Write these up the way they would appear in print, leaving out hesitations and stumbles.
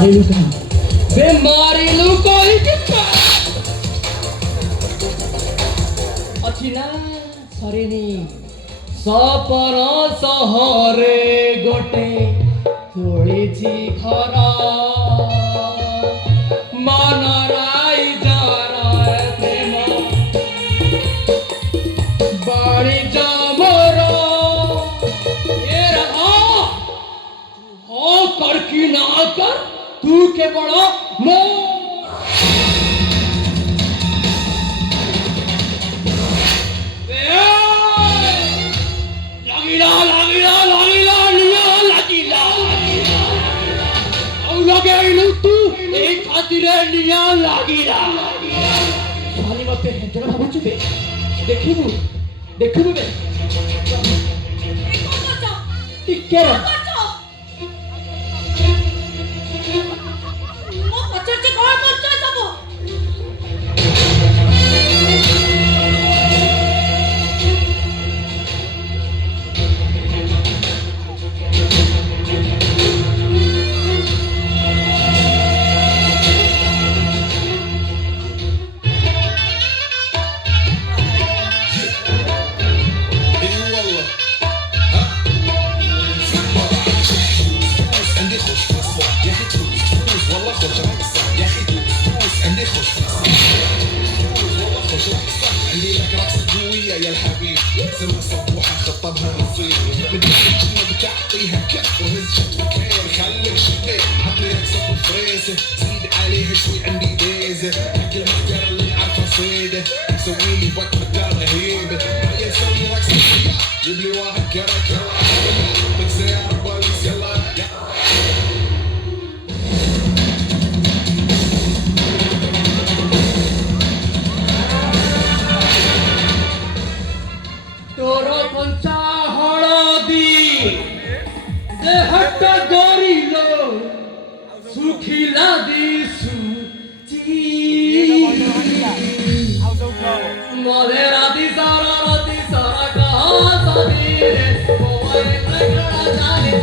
बेमारी लुको अच्छी ना सरेनी सपन सहरे गोटे तोड़ी घर मन राई जरा प्रेम बाणी जमर हो कर की ना कर तू केवल मो निया लागिला खाली मते हेंजर भाबुछु बे देखिबु देखिबु बे ए कोन करछ टिके रे मो पचरचे कोन करछ सब يا الحبيب سمع صبوحة خطبها نصيب بالدنيا بتعطيها كف وهز شبكين خليك شبيك عطيها صف فريسة زيد عليها شوي عندي ديزة حق المحجر اللي عارفة صيدة مسويلي وقت رهيبة يا سوي رقص جيب لي واحد كرك بكسر يا بوليس يلا हट गोरिलो सुखिला दिसु मले राती सारा कहा सादी रे मोबाइल रगड़ा जाने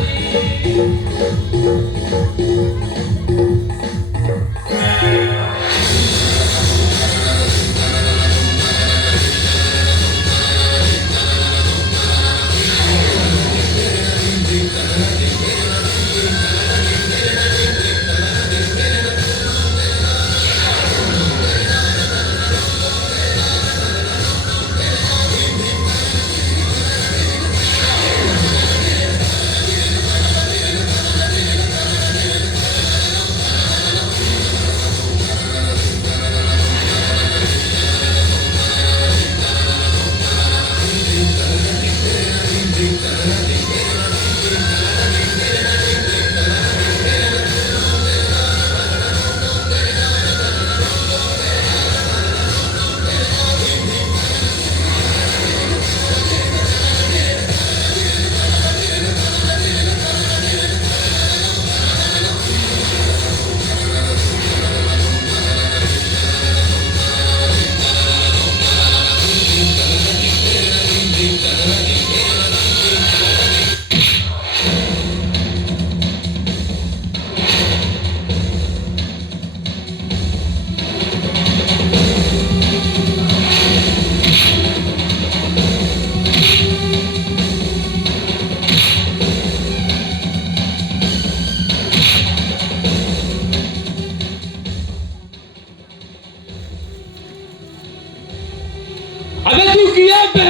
अबे तू किया बे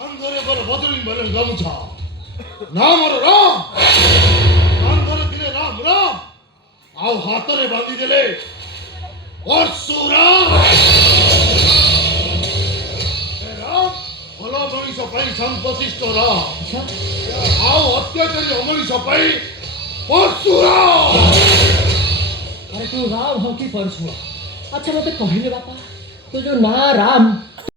अंधरे पर बदलिन बने गमछा नाम और राम अंधरे दिले राम राम आओ हाथरे बांधी देले परशुराम राम भलो मनीष पाई संपशिष्ट राम आओ अत्याचारी अमनीष पाई परशुराम अरे तू राम हो कि परशुराम अच्छा मत कहले बापा तो जो ना राम